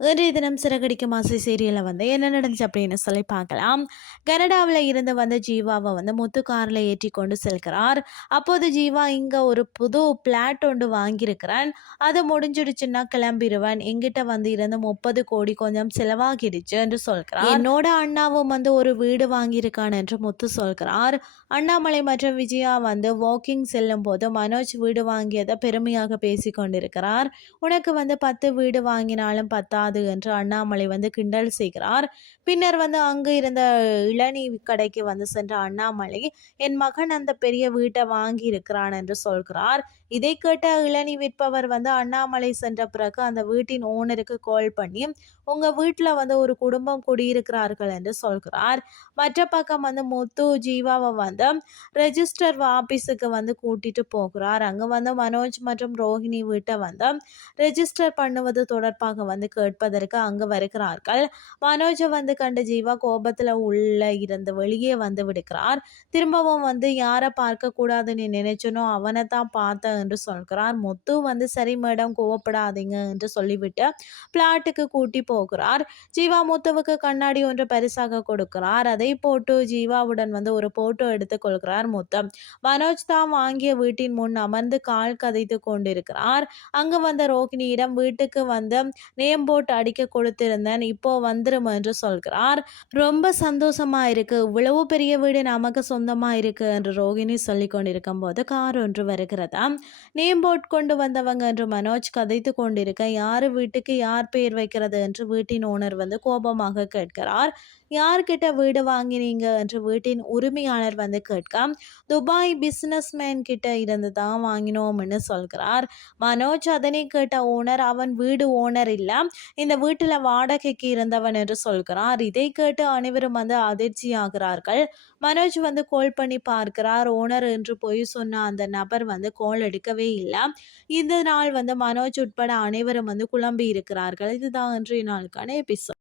இன்றைய தினம் சிறகடிக்கும் ஆசை சீரியலில் வந்து என்ன நடந்துச்சு அப்படின்னு சொல்லி பார்க்கலாம். கனடாவில் இருந்து வந்த ஜீவாவை வந்து முத்து காரில் ஏற்றி கொண்டு செல்கிறார். அப்போது ஜீவா இங்கே ஒரு புது பிளாட் ஒன்று வாங்கியிருக்கிறேன். அது முடிஞ்சிடுச்சுன்னா கிளம்பிடுவேன். எங்கிட்ட வந்து இருந்து முப்பது கோடி கொஞ்சம் செலவாகிடுச்சு என்று சொல்கிறார். என்னோட அண்ணாவும் வந்து ஒரு வீடு வாங்கியிருக்கான் என்று முத்து சொல்கிறார். அண்ணாமலை மற்றும் விஜயா வந்து வாக்கிங் செல்லும் போது மனோஜ் வீடு வாங்கியதை பெருமையாக பேசி கொண்டிருக்கிறார் உனக்கு வந்து பத்து வீடு வாங்கினாலும் பத்தா? பத்தாது என்று அண்ணாமலை வந்து கிண்டல் செய்கிறார். பின்னர் வந்து அங்கு இருந்த இளநீ கடைக்கு வந்து சென்ற அண்ணாமலை என் மகன் அந்த பெரிய வீட்டை வாங்கி இருக்கிறான் என்று சொல்கிறார். இதை கேட்ட இளநீ விற்பவர் வந்து அண்ணாமலை சென்ற பிறகு அந்த வீட்டின் ஓனருக்கு கால் பண்ணி உங்க வீட்டில் வந்து ஒரு குடும்பம் குடியிருக்கிறார்கள் என்று சொல்கிறார். மற்ற பக்கம் வந்து முத்து ஜீவாவை வந்து ரெஜிஸ்டர் ஆபீஸுக்கு வந்து கூட்டிட்டு போகிறார். அங்கே வந்து மனோஜ் மற்றும் ரோஹிணி வீட்டை வந்து ரெஜிஸ்டர் பண்ணுவது தொடர்பாக வந்து கேட்பதற்கு அங்கு வருகிறார்கள். மனோஜை வந்து கண்ட ஜீவா கோபத்தில் உள்ள இருந்து வெளியே வந்து விடுகிறார். திரும்பவும் வந்து யாரை பார்க்க கூடாதுன்னு நினைச்சனோ அவனை தான் பார்த்தேன் என்று சொல்கிறார். முத்து வந்து சரி மேடம் கோவப்படாதீங்க என்று சொல்லிவிட்டு பிளாட்டுக்கு கூட்டி போகிறார். ஜீவா முத்துவுக்கு கண்ணாடி ஒன்று பரிசாக கொடுக்கிறார். அதை போட்டு ஜீவாவுடன் வந்து ஒரு போட்டோ எடுத்துக் கொள்கிறார் முத்தம் மனோஜ் தான் வாங்கிய வீட்டின் முன் அமர்ந்து கால் கதைத்து கொண்டிருக்கிறார். அங்கு வந்த ரோகிணியிடம் வீட்டுக்கு வந்து நேம் போட்டு அடிக்க கொடுத்திருந்தேன். இப்போ வந்துரும் என்று சொல்கிறார். ரொம்ப சந்தோஷமா இருக்கு. இவ்வளவு பெரிய வீடு நமக்கு சொந்தமா இருக்கு என்று ரோகிணி சொல்லி கொண்டிருக்கும் போது கார் ஒன்று வருகிறதா? நேம் போர்ட் கொண்டு வந்தவங்க என்று மனோஜ் கதைத்து கொண்டிருக்க யார் வீட்டுக்கு யார் பெயர் வைக்கிறது என்று வீட்டின் ஓனர் வந்து கோபமாக கேட்கிறார். யார்கிட்ட வீடு வாங்கினீங்க என்று வீட்டின் உரிமையாளர் வந்து கேட்க துபாய் பிஸ்னஸ் மேன் கிட்ட இருந்து தான் வாங்கினோம்னு சொல்கிறார். மனோஜ் அதனை கேட்ட ஓனர் அவன் வீடு ஓனர் இல்லை இந்த வீட்டில் வாடகைக்கு இருந்தவன் என்று சொல்கிறார். இதை கேட்டு அனைவரும் வந்து அதிர்ச்சியாகிறார்கள். மனோஜ் வந்து கோல் பண்ணி பார்க்கிறார். ஓனர் என்று போய் சொன்ன அந்த நபர் வந்து கோல் எடுக்கவே இல்லை. இந்த நாள் வந்து மனோஜ் உட்பட அனைவரும் வந்து குழம்பி இருக்கிறார்கள். இதுதான் இன்றைய நாளுக்கான எபிசோட்